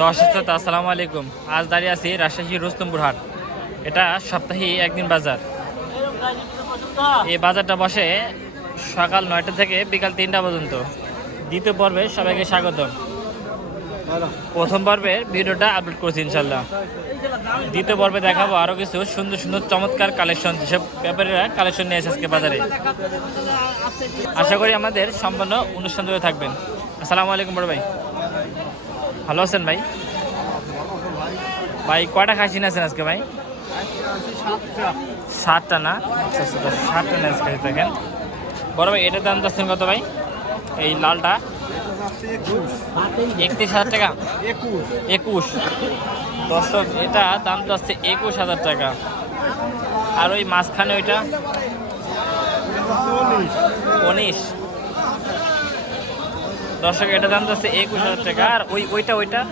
দর্শক আসসালামু আলাইকুম। আজ দাঁড়িয়ে আছি রাজশাহী রুস্তমপুর হাট। এটা সপ্তাহে একদিন বাজার। এই বাজারটা বসে সকাল 9টা থেকে বিকাল 3টা পর্যন্ত। দ্বিতীয় পর্বে সবাইকে স্বাগতম। প্রথম পর্বের ভিডিওটা আপলোড করছি ইনশাল্লাহ। দ্বিতীয় পর্বে দেখাবো আরও কিছু সুন্দর সুন্দর চমৎকার কালেকশন, যেসব ব্যাপারীরা কালেকশন নিয়ে এসে আজকে বাজারে। আশা করি আমাদের সম্পূর্ণ অনুষ্ঠান ধরে থাকবেন। আসসালামু আলাইকুম বড় ভাই, ভালো আছেন ভাই? ভাই কয়টা খাসি নিয়েছেন আজকে ভাই? 7টা না? আচ্ছা আচ্ছা, 7টা নিয়ে খাসি দেখেন বড় ভাই। এটার দাম যাচ্ছেন কত ভাই? এই লালটা 31,000 টাকা। 21 দর্শক, এটা দাম যাচ্ছে 21,000 টাকা। আর ওই মাঝখানে ওইটা 19 দর্শক, এটা দাম যাচ্ছে 21,000 টাকা। আর ওইটা 19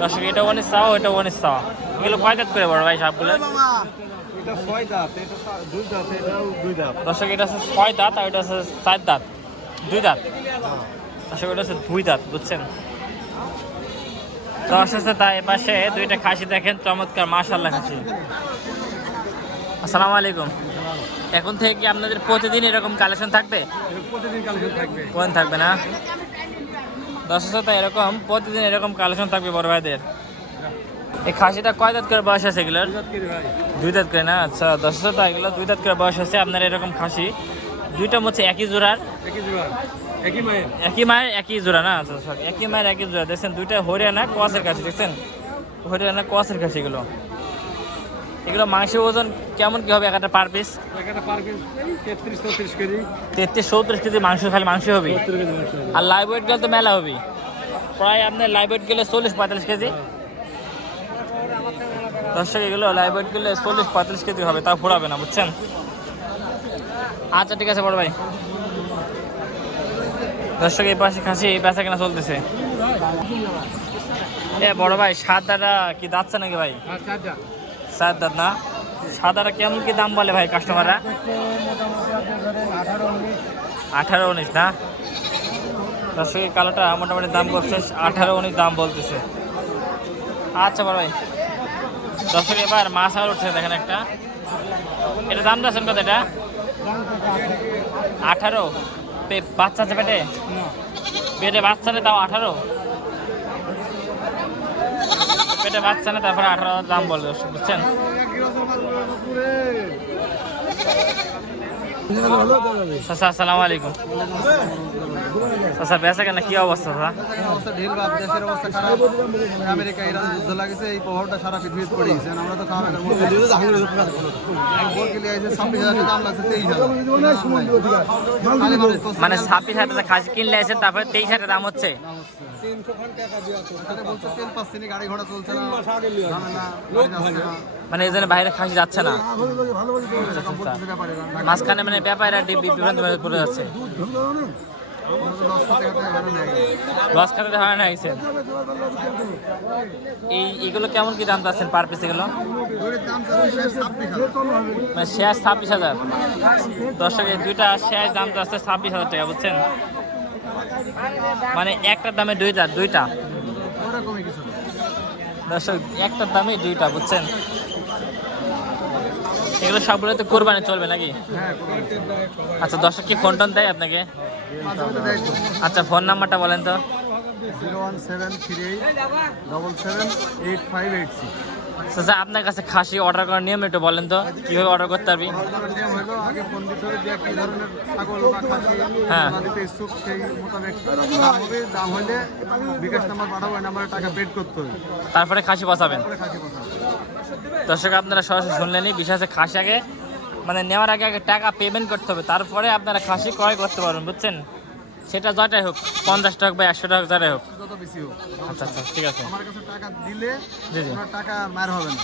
দর্শক, এটা 19 চাওয়া, ওইটা 19 চাওয়া। এগুলো কয় দাঁত করে বড় ভাই সবগুলো? দর্শক, এটা আছে 6 দাঁত আর এটা আছে 4 দাঁত, 2 দাঁত। দর্শক, এটা আছে 2 দাঁত, বুঝছেন? দর্শক তাই পাশে দুইটা খাসি দেখেন, চমৎকার মাশাআল্লাহ খাসি। আসসালামু আলাইকুম। এখন থেকে কি আপনাদের প্রতিদিন এরকম কালেকশন থাকবে? কোন থাকবে না? দর্শক এরকম প্রতিদিন এরকম কালেকশন থাকবে বড় ভাইদের। এই খাসিটা কয় দাঁত করে বয়স আছে এগুলোর? 2 দাঁত করে না? আচ্ছা দর্শক, এগুলো 2 দাঁত করে বয়স আছে। আপনার এরকম খাসি দুইটা হচ্ছে একই জোড়ার, একই মায়ের একই জোড়া না? আচ্ছা সরি, একই মায়ের একই জোড়া। দেখছেন দুইটা হরিয়ানা কোয়াসের খাসি, দেখছেন হরিয়ানা কোয়াসের খাসি। এগুলো মাংসের ওজন কেমন কি হবে একটা পার পিস? 33-34 কেজি মাংস, খালি মাংস হবে। আর লাইভ ওয়েট গেলে তো মেলা হবে, প্রায় আপনার লাইভ ওয়েট গেলে 40-45 কেজি। দর্শক, এগুলো লাইভ ওয়েট গেলে 40-45 কেজি হবে, তা ফুরাবে না, বুঝছেন? আচ্ছা ঠিক আছে বড় ভাই। দর্শক, এই পাশে খাসি বেচা কেনা চলতেছে। এ বড় ভাই, 7 দাঁড়া কি দাঁতছে নাকি ভাই? 7 দাঁত না? সাদাটা কেমন কি দাম বলে ভাই কাস্টমাররা? 18-19 না? দর্শক, এই কালোটা মোটামুটি দাম করছে 18-19 দাম বলতেছে। আচ্ছা বড় ভাই। দর্শক, এবার মাছ আবার উঠছে দেখেন একটা। এটা দাম যাচ্ছেন কত? এটা 18। বাচ্চা আছে পেটে? পেটে বাচ্চা নেই, তাও 18? পেটে বাচ্চা নেই, তারপরে 18 দাম বলে, দর্শক বুঝছেন? চাচা আসসালামু আলাইকুম। চাচা বেচা কেনা কি অবস্থা? দেশের অবস্থা খারাপ। আমেরিকা ইরান যুদ্ধ লাগছে, এই প্রভাবটা সারা পৃথিবীতে পড়ে গেছে। আমরা তো খাওয়া দাম লাগছে 23,000। মানে 26,000 খাসি কিনলে আছে, তারপরে 23,000 দাম হচ্ছে। গাড়ি ঘোড়া চলছে না, মানে এই জন্য বাইরে খাসি যাচ্ছে না। মাঝখানে মানে ব্যাপারীরা বিভ্রান্ত পড়ে যাচ্ছে, লস খাতে হয় না গেছে। এইগুলো কেমন কি দাম চাচ্ছেন পার পিস? এগুলো মানে শেষ 26,000। দর্শক, এই দুইটা শেষ দাম চাচ্ছে 26,000 টাকা, বুঝছেন? মানে একটার দামে 2 দাঁত, 2টা। দর্শক, একটার দামে 2টা, বুঝছেন? এগুলো সবগুলো তো কোরবানি চলবে নাকি? আচ্ছা দর্শক, কি ফোন টোন দেয় আপনাকে? আচ্ছা, ফোন নাম্বারটা বলেন তো। 01738778586। আচ্ছা, আপনার কাছে খাসি অর্ডার করার নিয়ম একটু বলেন তো, কিভাবে অর্ডার করতে পারবি? আগে ফোন দিতে হবে, যে কি ধরনের ছাগল বা খাসি দিতে ইচ্ছুক সেই মোতাবেক দাম হবে। দাম হলে বিকাশ নাম্বার পাঠাবো, ওই নাম্বারে টাকা পেড করতে হবে, তারপরে খাসি বসাবেন। খাসি পছন্দ। দর্শক, আপনারা সরাসরি শুনলেনই, বিশেষ খাসি আগে মানে নেওয়ার আগে টাকা পেমেন্ট করতে হবে, তারপরে আপনারা খাসি ক্রয় করতে পারবেন, বুঝছেন? সেটা যটাই হোক, 50 টাকা বা 100 টাকা, যটাই হোক, যত বেশি হোক। আচ্ছা আচ্ছা ঠিক আছে। আমার কাছে টাকা দিলে জি জি, টাকা মার হবে না,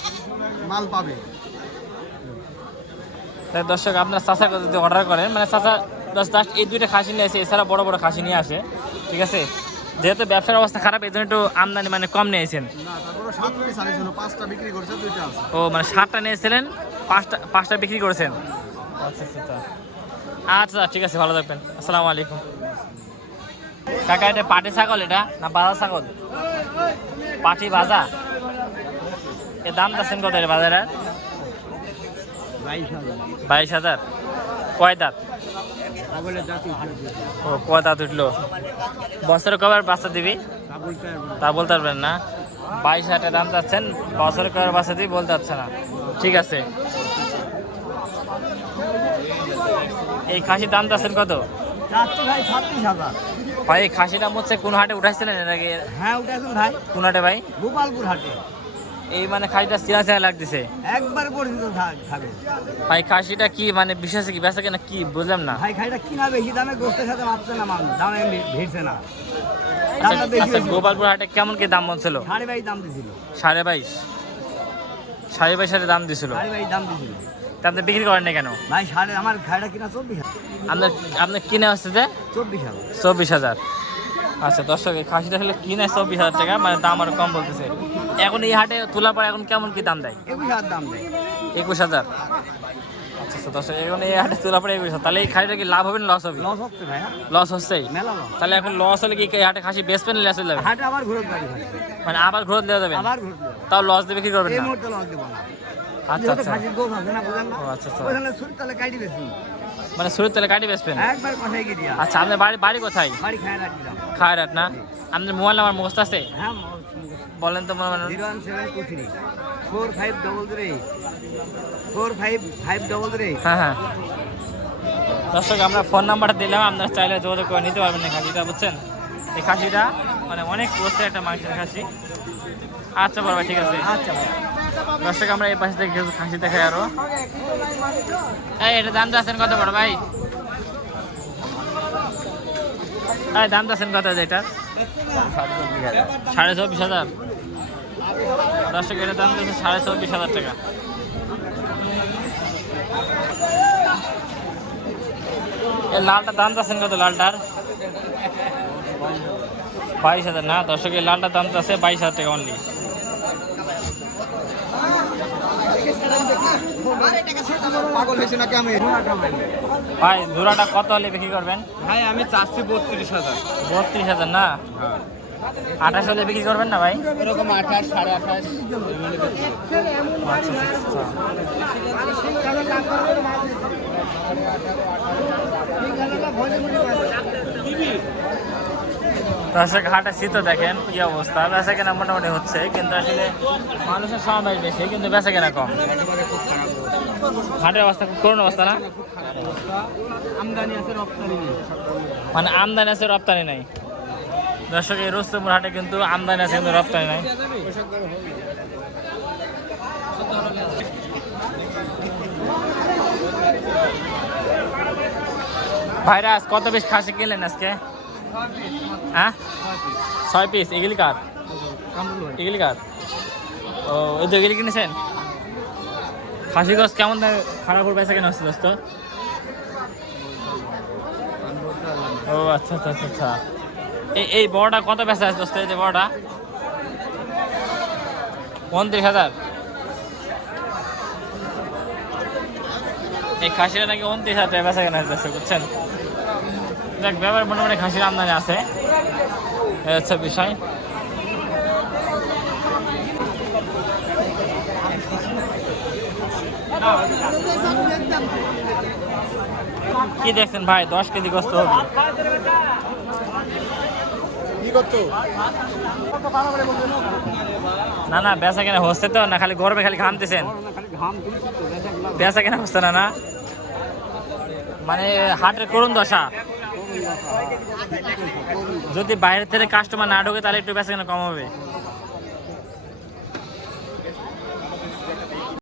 মাল পাবে। তাই দর্শক, আপনারা চাষার কাছে যদি অর্ডার করেন, মানে চাষা জাস্ট এই 2টা খাসি নিয়ে আসে, এছাড়া বড় বড় খাসি নিয়ে আসে, ঠিক আছে? যেহেতু ব্যবসার অবস্থা খারাপ, এই জন্য একটু আমদানি মানে কম নিয়েছেন। ও মানে 7টা নিয়েছিলেন, 5টা বিক্রি করেছেন। আচ্ছা আচ্ছা আচ্ছা, ঠিক আছে, ভালো থাকবেন। আসসালামু আলাইকুম। কাকা এটা পাটি ছাগল এটা না বাজা ছাগল? পাটি ভাজা। এর দাম যাচ্ছেন কত এটা বাজারে? 22,000। কয় দাঁত? ও কয় দাঁত উঠলো? বছরে কবার বাচ্চা দিবি তা বলতে পারবেন না। 22,000 দাম যাচ্ছেন, বছরে কবার বাচ্চা দিবি বলতে পারছে না। ঠিক আছে। এই খাসির দাম যাচ্ছেন কত? ভাই 36,000। ভাই এই খাসিটা হচ্ছে কোন হাটে উঠাইছিলেন এর আগে? হ্যাঁ উঠেছেন ভাই, কোন হাটে ভাই? গোপালপুর হাটে। এই মানে খাসিটা চিনা চিনা লাগতেছে একবার পরিচিত থাকবে ভাই। খাসিটা কি মানে বিশেষ কি বেচা কেনা কি বুঝলাম না ভাই। খাইটা কিনা বেশি দামে, গোস্তের সাথে মাপছে না, মানুষ দামে ভিড়ছে না। আচ্ছা, দামটা বেশি আচ্ছা, হয়েছে। গোপালপুর হাটে কেমন কি দাম বলছিল? 22,500 দাম দিছিল। 22,500 22,500 দাম দিছিল। 22,500 দাম দিছিল তা আপনি বিক্রি করেন না কেন? ভাই। আমার খাইটা কিনা 24,000। আপনার আপনার কিনে আসছে যে 24,000। 24,000। আচ্ছা দর্শক, এই খাসিটা আসলে কিনে 24,000 টাকা, মানে দাম আরো কম বলতেছে। এখন এই হাটে তোলার পর এখন কেমন কি দাম দেয়? 21,000 দাম দেয়। 21,000। আচ্ছা আচ্ছা দর্শক, এখন এই হাটে তোলার পরে 21,000। তাহলে এই খাসিটা কি লাভ হবে না লস হবে? লস হচ্ছে ভাই, লস হচ্ছেই। মেলা লস। তাহলে এখন লস হলে কি এই হাটে খাসি বেচবেন না চলে যাবে? হাটে আবার ঘুরত গাড়ি ভাই, মানে আবার ঘুরত দেওয়া যাবে? আবার ঘুরত। তাও লস দেবে কি করবেন এই না? মুহূর্তে লস দেব না। আচ্ছা আচ্ছা। খাসির গোস আছে না, বুঝেন না? ও আচ্ছা আচ্ছা। ওখানে ছুরি তালে কাটি বেশি, মানে শুরুর তাহলে কাটি বেচবেন? একবার কষাই গিয়ে দিয়া। আচ্ছা, আপনার বাড়ি কোথায়? বাড়ি খায় রাখছিলাম। খায়রাট না? আপনার মোবাইল নাম্বার মুখস্থ আছে? হ্যাঁ, বলেন তো। 01723 4533 4533। হ্যাঁ হ্যাঁ দর্শক, আমরা ফোন নাম্বারটা দিলাম, আপনারা চাইলে যোগাযোগ করে নিতে পারবেন এই খাসিটা, বুঝছেন? এই খাসিটা মানে অনেক কষ্টের একটা মাংসের খাসি। আচ্ছা বড় ভাই, ঠিক আছে। আচ্ছা ভাই। দর্শক, আমরা এই পাশে থেকে কিছু খাসি দেখাই আরো। এটা দাম যাচ্ছেন কত বড় ভাই? দাম যাচ্ছেন কত এটা? 24,500। দর্শক, এটার দাম যাচ্ছে 24,500 টাকা। এই লালটার দাম যাচ্ছেন কত? লালটার 22,000 না? দর্শক, এই লালটার দাম যাচ্ছে 22,000 টাকা অনলি। পাগল হয়েছে নাকি আমি? ভাই জোড়াটা কত হলে বিক্রি করবেন? ভাই আমি চাচ্ছি 32,000। 32,000 না? 28 হলে বিক্রি করবেন না ভাই? এরকম 28, 28.5। আচ্ছা আচ্ছা। দর্শক, হাটের শীত দেখেন কি অবস্থা। বেচা কেনা মোটামুটি হচ্ছে, কিন্তু আসলে মানুষের সমাবেশ বেশি, কিন্তু বেচা কেনা কম। হাটের অবস্থা খুব করুণ অবস্থা না? আমদানি আছে, রপ্তানি নেই। মানে আমদানি আছে, রপ্তানি নাই। দর্শক, এই রুস্তমপুর হাটে কিন্তু আমদানি আছে, কিন্তু রপ্তানি নাই। ভাইরাস কত পিস খাসি কিনলেন আজকে? হ্যাঁ 6 পিস। এগুলি কার? এগুলি কার? ও ওই তো এগুলি কিনেছেন? খাসি গোস কেমন খারাপ করে বেচা কেন হচ্ছে দোস্ত? ও আচ্ছা আচ্ছা আচ্ছা আচ্ছা। এই বড়টা কত বেচা আছে দোস্ত? এই যে বড়টা 29,000। এই খাসিটা নাকি 29,000 টাকা বেচা কেনা হচ্ছে, বুঝছেন? দেখ, ব্যাপার মোটামুটি খাসির আমদানি আছে, এই হচ্ছে বিষয়। কি দেখছেন ভাই? 10 কেজি গোস্ত হবে। কি করতো? না না, বেচা কেনা হচ্ছে তো না? খালি গরমে খালি ঘামতেছেন? বেচা কেনা হচ্ছে না না? মানে হাটের করুন দশা। যদি বাইরের থেকে কাস্টমার না ঢোকে তাহলে একটু বেচা কেনা কম হবে।